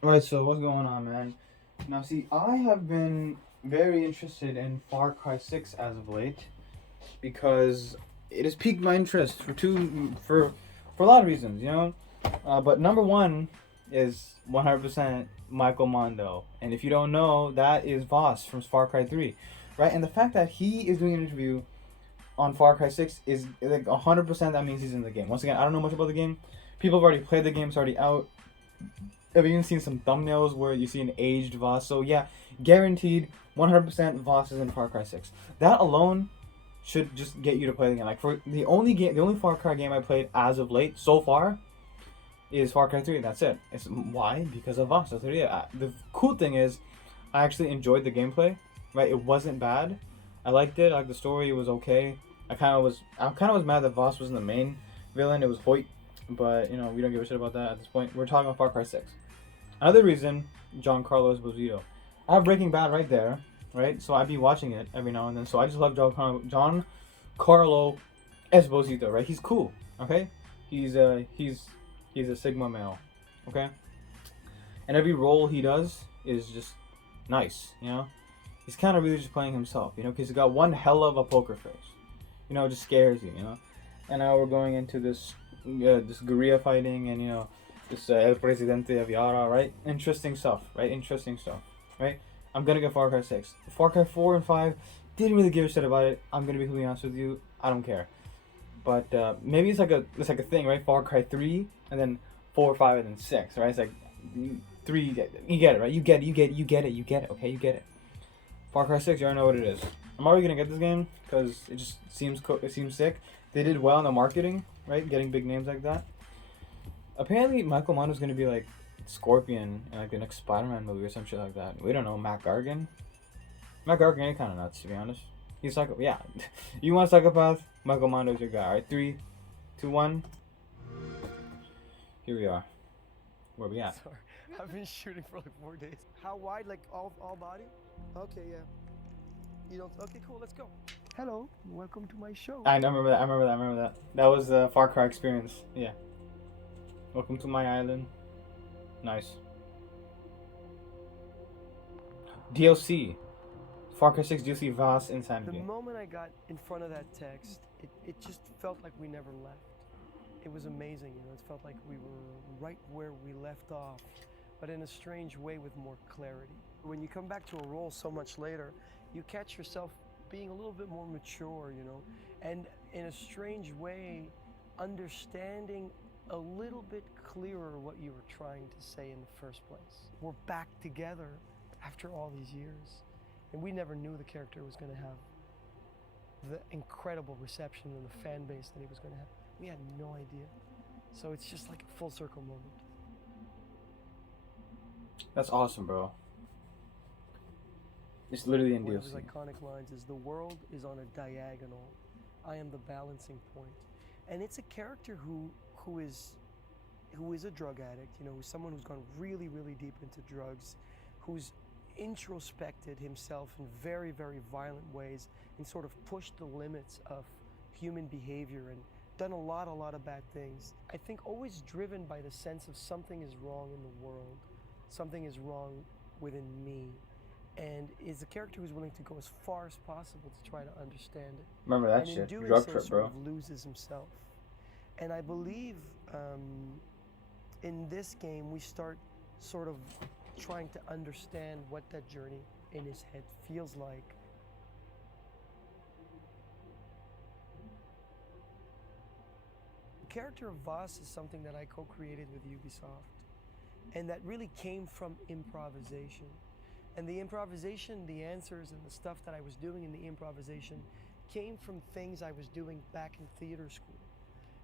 Alright, so what's going on, man? Now, see, I have been very interested in Far Cry 6 as of late because it has piqued my interest for a lot of reasons, you know. But number one is 100% Michael Mando, and if you don't know, that is Vaas from Far Cry 3, right? And the fact that he is doing an interview on Far Cry 6 is like 100%. That means he's in the game. Once again, I don't know much about the game. People have already played the game; it's already out. I've even seen some thumbnails where you see an aged Voss. So yeah, guaranteed 100% Voss is in Far Cry 6. That alone should just get you to play the game. Like for the only Far Cry game I played as of late so far is Far Cry 3. That's it. It's why? Because of Voss. That's what it is. The cool thing is I actually enjoyed the gameplay. Right? It wasn't bad. I liked it. I liked the story. It was okay. I kind of was mad that Voss wasn't the main villain. It was Hoyt, but you know we don't give a shit about that at this point. We're talking about Far Cry 6. Another reason, John Carlos Esposito. I have Breaking Bad right there, right? So I'd be watching it every now and then. So I just love John Carlo Esposito, right? He's cool, okay? He's a Sigma male, okay? And every role he does is just nice, you know? He's kind of really just playing himself, you know? Because he's got one hell of a poker face. You know, it just scares you, you know? And now we're going into this guerrilla fighting and, you know, this El Presidente of Yara, right? Interesting stuff, right? Interesting stuff, right? I'm gonna get Far Cry 6. Far Cry 4 and 5, didn't really give a shit about it. I'm gonna be completely honest with you. I don't care. But maybe it's like a thing, right? Far Cry 3, and then 4, 5, and then 6, right? It's like 3, you get it, right? You get it, okay? You get it. Far Cry 6, you already know what it is. I'm already gonna get this game because it just it seems sick. They did well in the marketing, right? Getting big names like that. Apparently, Michael Mando's gonna be like Scorpion in like the next Spider-Man movie or some shit like that. We don't know. Matt Gargan. Matt Gargan ain't kind of nuts to be honest. He's like, yeah. You want a psychopath? Michael Mando's your guy. All right, 3, 2, 1. Here we are. Where we at? Sorry, I've been shooting for like 4 days. How wide? Like all body? Okay, yeah. You don't. Okay, cool. Let's go. Hello, welcome to my show. I remember that. I remember that. I remember that. That was the Far Cry experience. Yeah. Welcome to my island. Nice. DLC. Far Cry 6 DLC Vaas The Insanity. moment I got in front of that text, it just felt like we never left. It was amazing, you know. It felt like we were right where we left off, but in a strange way with more clarity. When you come back to a role so much later, you catch yourself being a little bit more mature, you know, and in a strange way, understanding a little bit clearer what you were trying to say in the first place. We're back together after all these years, and we never knew the character was going to have the incredible reception and the fan base that he was going to have. We had no idea. So it's just like a full circle moment. That's awesome, bro. It's literally in One of his DLC. iconic lines is, "The world is on a diagonal. I am the balancing point." And it's a character who is a drug addict, you know, who's someone who's gone really, really deep into drugs, who's introspected himself in very, very violent ways and sort of pushed the limits of human behavior and done a lot of bad things. I think always driven by the sense of something is wrong in the world, something is wrong within me, and is a character who's willing to go as far as possible to try to understand it. Remember that And in shit. doing Drug so, trip, sort bro. of loses himself. And I believe in this game, we start sort of trying to understand what that journey in his head feels like. The character of Vaas is something that I co-created with Ubisoft, and that really came from improvisation. And the improvisation, the answers, and the stuff that I was doing in the improvisation came from things I was doing back in theater school.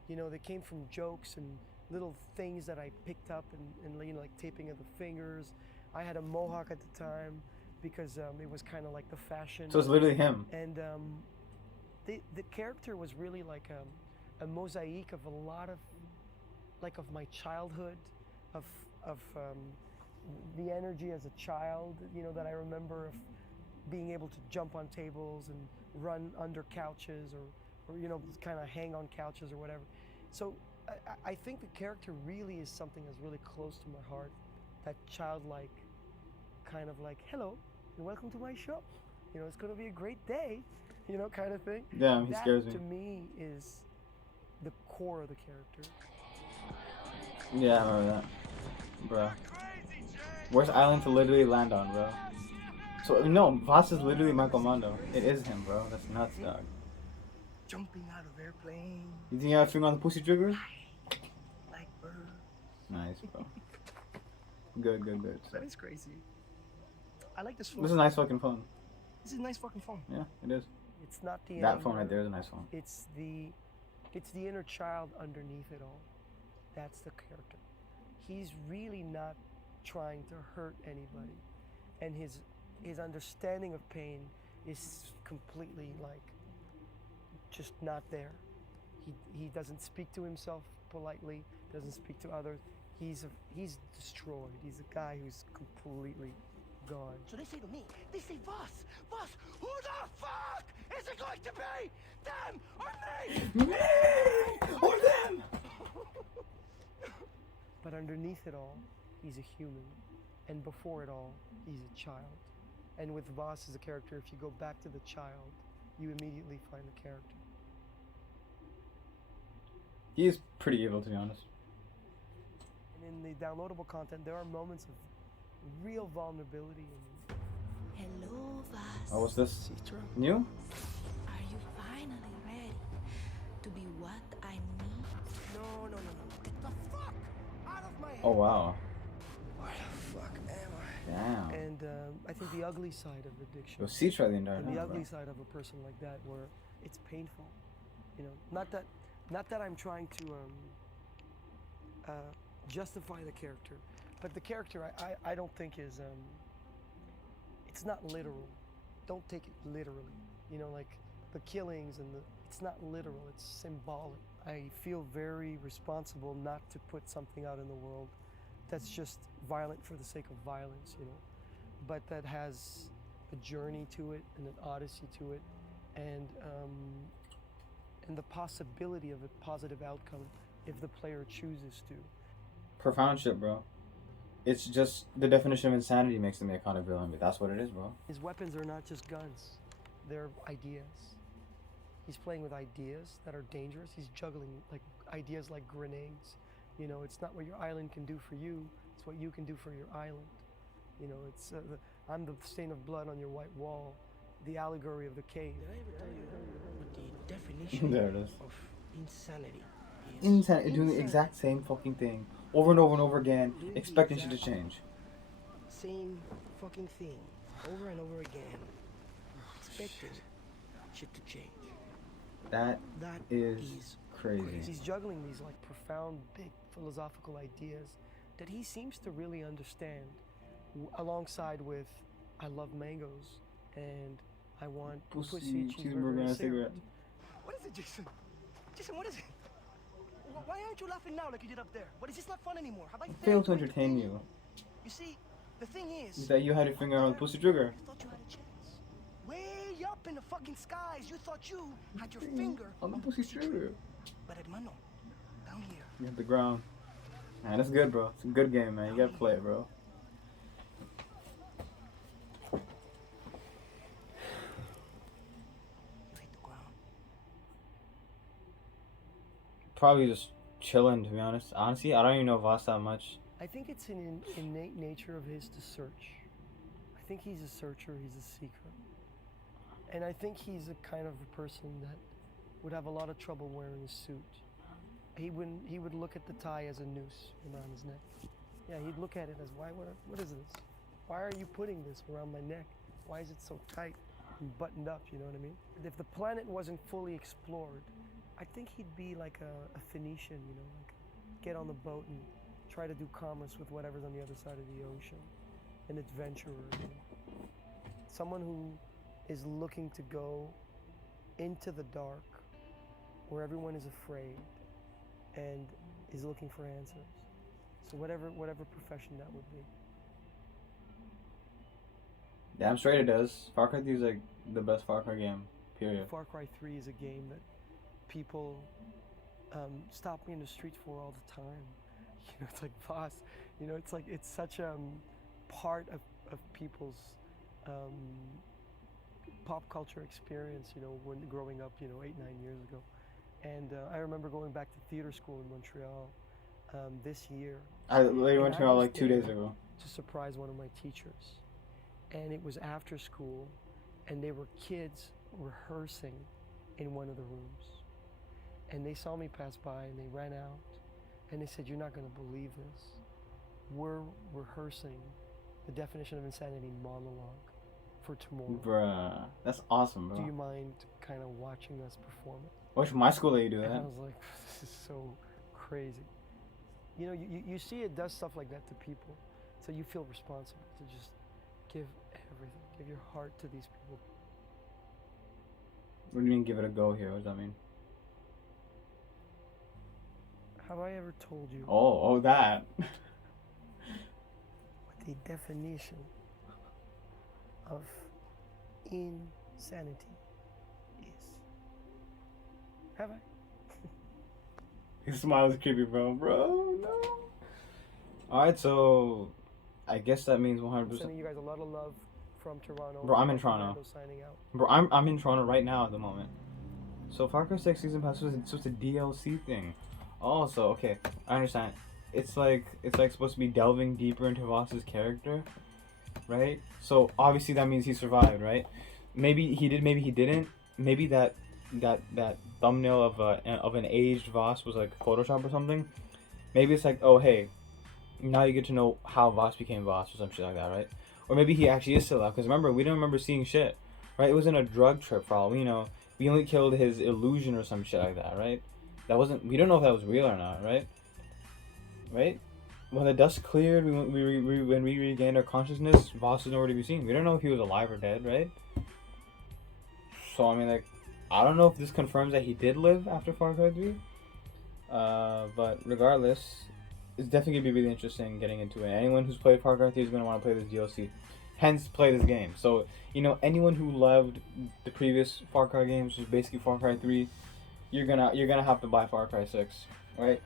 You know, they came from jokes and little things that I picked up and you know, like taping of the fingers. I had a mohawk at the time because it was kind of like the fashion. So it's literally him. And the character was really like a mosaic of a lot of like of my childhood, of the energy as a child, you know, that I remember of being able to jump on tables and run under couches or you know, kind of hang on couches or whatever. So I think the character really is something that's really close to my heart. that childlike kind of like, hello, and welcome to my show. You know, it's gonna be a great day, you know, kind of thing. Damn, he That, scares me. to me, is the core of the character. Yeah, I remember that. Bro. Worst island to literally land on, bro. So, no, Vaas is literally Michael Mando. It is him, bro. That's nuts, dog. Jumping out of airplane. You think you have a finger on the pussy trigger? Like birds. Nice, bro. Good, good, good. That is crazy. I like this phone. This is a nice fucking phone. This is a nice fucking phone. Yeah, it is. It's not the That anger, phone right there is a nice phone. It's the inner child underneath it all. That's the character. He's really not trying to hurt anybody, and his understanding of pain is completely like just not there. He doesn't speak to himself politely. Doesn't speak to others. He's destroyed. He's a guy who's completely gone. So they say to me, they say, Vaas, who the fuck is it going to be? Them or me? Me or them? But underneath it all, he's a human. And before it all, he's a child. And with Vaas as a character, if you go back to the child, you immediately find the character. He is pretty evil, to be honest. And in the downloadable content, there are moments of real vulnerability. Hello, Vaas. Oh, what's this? Citra. New? Are you finally ready to be what I need? No. Get the fuck out of my head. Oh, wow. Where the fuck am I? Damn. And I think the ugly side of addiction. Yo, Citra the entire And the time, ugly bro. side of a person like that, where it's painful. You know, not that I'm trying to justify the character, but the character I don't think is it's not literal. Don't take it literally. You know, like the killings and it's not literal. It's symbolic. I feel very responsible not to put something out in the world that's just violent for the sake of violence, you know, but that has a journey to it and an odyssey to it, and the possibility of a positive outcome if the player chooses to. Profound shit, bro. It's just the definition of insanity makes him a iconic villain, but that's what it is, bro. His weapons are not just guns, they're ideas. He's playing with ideas that are dangerous. He's juggling like ideas like grenades. You know, it's not what your island can do for you, it's what you can do for your island. You know, it's I'm the stain of blood on your white wall, the allegory of the cave. Did I ever tell you the definition There it is. of insanity? is Insanity, doing the insanity. exact same fucking thing over and over and over again, Doing the expecting shit to exact change. Same fucking thing over and over again, expecting shit to change. That That is crazy. He's juggling these like profound, big philosophical ideas that he seems to really understand, alongside with, I love mangoes and I want Pussy, cheeseburger, and a cigarette. What is it, Jason? Jason, what is it? Why aren't you laughing now like you did up there? What is this not fun anymore? Have I Failed to entertain you. You see, the thing is That you had your finger on the pussy trigger. You thought you had a chance. Way up in the fucking skies, you thought you had your finger On the pussy trigger. But hermano, down here, You hit the ground. Man, that's good, bro. It's a good game, man. You gotta play it, bro. you hit the ground. Probably just chilling, to be honest. Honestly, I don't even know Vaas that much. I think it's an innate nature of his to search. I think he's a searcher, he's a seeker. And I think he's a kind of a person that would have a lot of trouble wearing a suit. He would look at the tie as a noose around his neck. Yeah, he'd look at it as, what is this? Why are you putting this around my neck? Why is it so tight and buttoned up, you know what I mean? If the planet wasn't fully explored, I think he'd be like a Phoenician, you know, like get on the boat and try to do commerce with whatever's on the other side of the ocean. An adventurer, you know? Someone who is looking to go into the dark where everyone is afraid and is looking for answers. So whatever profession that would be. Damn straight it does. Far Cry 3 is like the best Far Cry game, period. Far Cry 3 is a game that people stop me in the streets for all the time. You know, it's like, Vaas, You know, it's like it's such part of people's um, pop culture experience. You know, when growing up, you know, 8, 9 years ago, and I remember going back to theater school in Montreal this year. I literally went And to I Montreal was like 2 days there ago. to surprise one of my teachers, and it was after school, and they were kids rehearsing in one of the rooms, and they saw me pass by, and they ran out, and they said, "You're not going to believe this. We're rehearsing the definition of insanity monologue for tomorrow. Bruh, that's awesome, Do bro. you mind kind of watching us perform it?" Wish my school let you do And I that. was like, this is so crazy. You know, you see it does stuff like that to people, so you feel responsible to just give everything, give your heart to these people. What do you mean give it a go here? What does that mean? Have I ever told you Oh, that. what the definition of insanity is? Have I? His smile is creepy, bro. Bro, no. Alright, so I guess that means 100%. Sending you guys a lot of love from Toronto. Bro, I'm in Dr. Toronto. Mando signing out. Bro, I'm in Toronto right now at the moment. So Far Cry 6 Season Pass was just a DLC thing. Also, okay, I understand. It's like supposed to be delving deeper into Vaas's character, right? So obviously that means he survived, right? Maybe he did, maybe he didn't. Maybe that thumbnail of an aged Vaas was like Photoshop or something. Maybe it's like, oh hey, now you get to know how Vaas became Vaas or some shit like that, right? Or maybe he actually is still alive. Because remember, we don't remember seeing shit, right? It was in a drug trip for all we know. We only killed his illusion or some shit like that, right? That wasn't. We don't know if that was real or not, right? Right? When the dust cleared, when we regained our consciousness, Vaas was nowhere to be seen. We don't know if he was alive or dead, right? So I mean, like, I don't know if this confirms that he did live after Far Cry 3. But regardless, it's definitely gonna be really interesting getting into it. Anyone who's played Far Cry 3 is gonna want to play this DLC. Hence, play this game. So, you know, anyone who loved the previous Far Cry games, which is basically Far Cry 3, you're gonna have to buy Far Cry 6, right?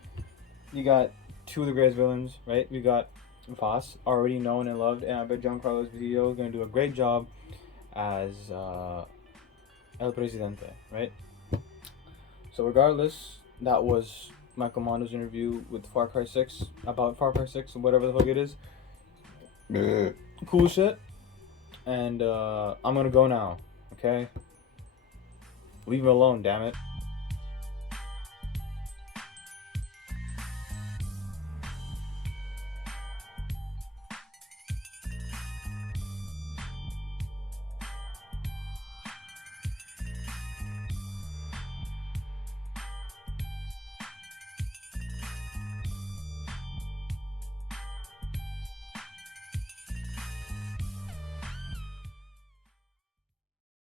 You got two of the greatest villains, right? We got Vaas, already known and loved, and I bet Giancarlo Esposito is gonna do a great job as El Presidente, right? So regardless, that was Michael Mando's interview with Far Cry 6, about Far Cry 6, or whatever the fuck it is. Cool shit. And I'm gonna go now, okay? Leave me alone, damn it.